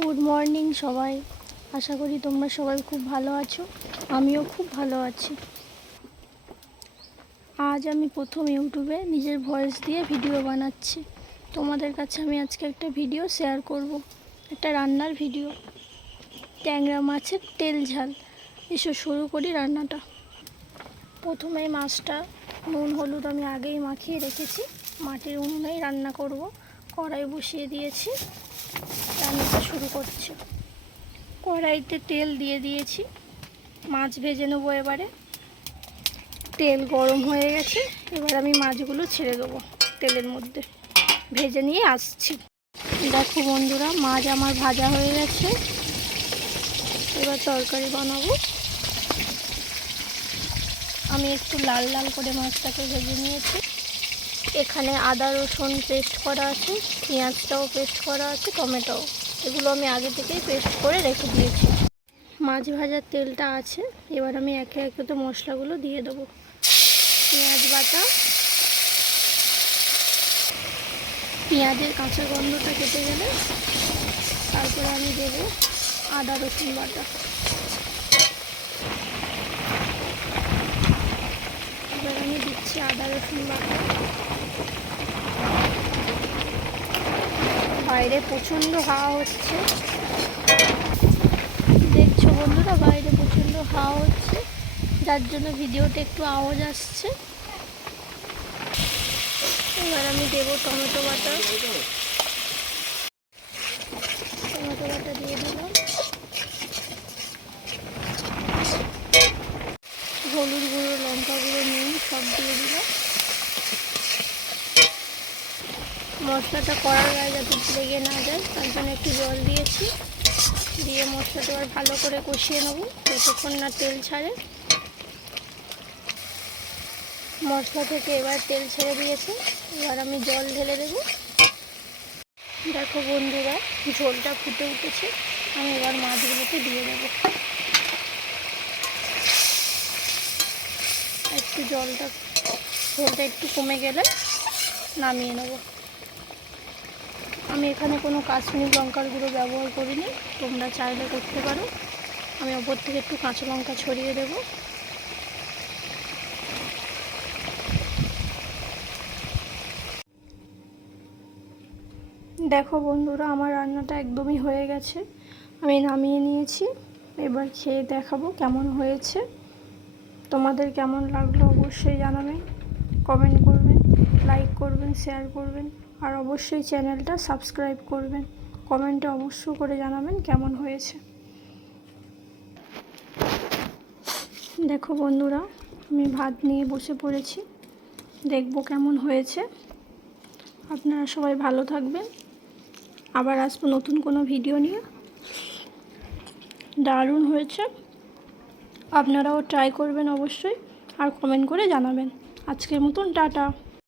Good morning সবাই। আশা করি তোমরা সবাই খুব ভালো আছো। আমিও খুব ভালো আছি। আজ আমি প্রথম ইউটিউবে নিজের ভয়েস দিয়ে ভিডিও বানাচ্ছি। তোমাদের কাছে আমি আজকে একটা ভিডিও শেয়ার করব, একটা রান্নার ভিডিও। ট্যাংরা মাছের তেল ঝাল। এসো শুরু করি রান্নাটা। প্রথমেই মাছটা নুন হলুদ আমি আগেই মাখিয়ে রেখেছি। মাটির উনুনেই রান্না করব। কড়াই বসিয়ে দিয়েছি, রান্নাটা শুরু করছি। কড়াইতে তেল দিয়ে দিয়েছি, মাছ ভেজে নেবো এবারে। তেল গরম হয়ে গেছে, এবার আমি মাছগুলো ছেড়ে দেবো তেলের মধ্যে, ভেজে নিয়ে আসছি। দেখো বন্ধুরা, মাছ আমার ভাজা হয়ে গেছে। এবার তরকারি বানাবো। আমি একটু লাল লাল করে মাছটাকে ভেজে নিয়েছি। এখানে আদা রসুন পেস্ট করা আছে, পেঁয়াজটাও পেস্ট করা আছে, টমেটোও। এগুলো আমি আগে থেকেই পেস্ট করে রেখে দিয়েছি। মাছ ভাজার তেলটা আছে, এবার আমি একে একে তো মশলাগুলো দিয়ে দেবো। পেঁয়াজ বাটা, পেঁয়াজের কাঁচা গন্ধটা কেটে গেলে তারপরে আমি দেবো আদা রসুন বাটা। এবার আমি দিচ্ছি আদা রসুন বাটা। বাইরে প্রচণ্ড হাওয়া হচ্ছে, দেখছো বন্ধুরা, বাইরে প্রচণ্ড হাওয়া হচ্ছে, যার জন্য ভিডিওতে একটু আওয়াজ আসছে। এবার আমি দেবো টমেটো বাটা। টমেটো বাটা দিয়ে দিলাম, হলুদ গুঁড়ো, লঙ্কা গুঁড়ো, নুন সব দিয়ে দিলাম। মশলাটা করার গায়ে যাতে লেগে না যায় তার জন্য একটু জল দিয়েছি। দিয়ে মশলাটা এবার ভালো করে কষিয়ে নেবো যতক্ষণ না তেল ছাড়ে। মশলা থেকে এবার তেল ছেড়ে দিয়েছে, এবার আমি জল ঢেলে দেবো। দেখো বন্ধুরা, ঝোলটা ফুটে উঠেছে, আমি এবার মাছগুলোকে দিয়ে দেবো। একটু ঝোলটা একটু কমে গেলে নামিয়ে নেব। আমি এখানে কোনো কাশ্মীরি লঙ্কার গুঁড়ো ব্যবহার করিনি, তোমরা চাইলে করতে পারো। আমি ওপর থেকে একটু কাঁচা লঙ্কা ছড়িয়ে দেবো। দেখো বন্ধুরা, আমার রান্নাটা একদমই হয়ে গেছে, আমি নামিয়ে নিয়েছি। এবার খেয়ে দেখাবো কেমন হয়েছে। তোমাদের কেমন লাগলো অবশ্যই জানাবেন, কমেন্ট করবেন, লাইক করবেন, শেয়ার করবেন, আর অবশ্যই চ্যানেলটা সাবস্ক্রাইব করবেন। কমেন্টে অবশ্য করে জানাবেন কেমন হয়েছে। দেখো বন্ধুরা, আমি ভাত নিয়ে বসে পড়েছি, দেখবো কেমন হয়েছে। আপনারা সবাই ভালো থাকবেন, আবার আসবো নতুন কোনো ভিডিও নিয়ে। দারুণ হয়েছে, আপনারাও ট্রাই করবেন অবশ্যই, আর কমেন্ট করে জানাবেন। আজকের মতন টাটা।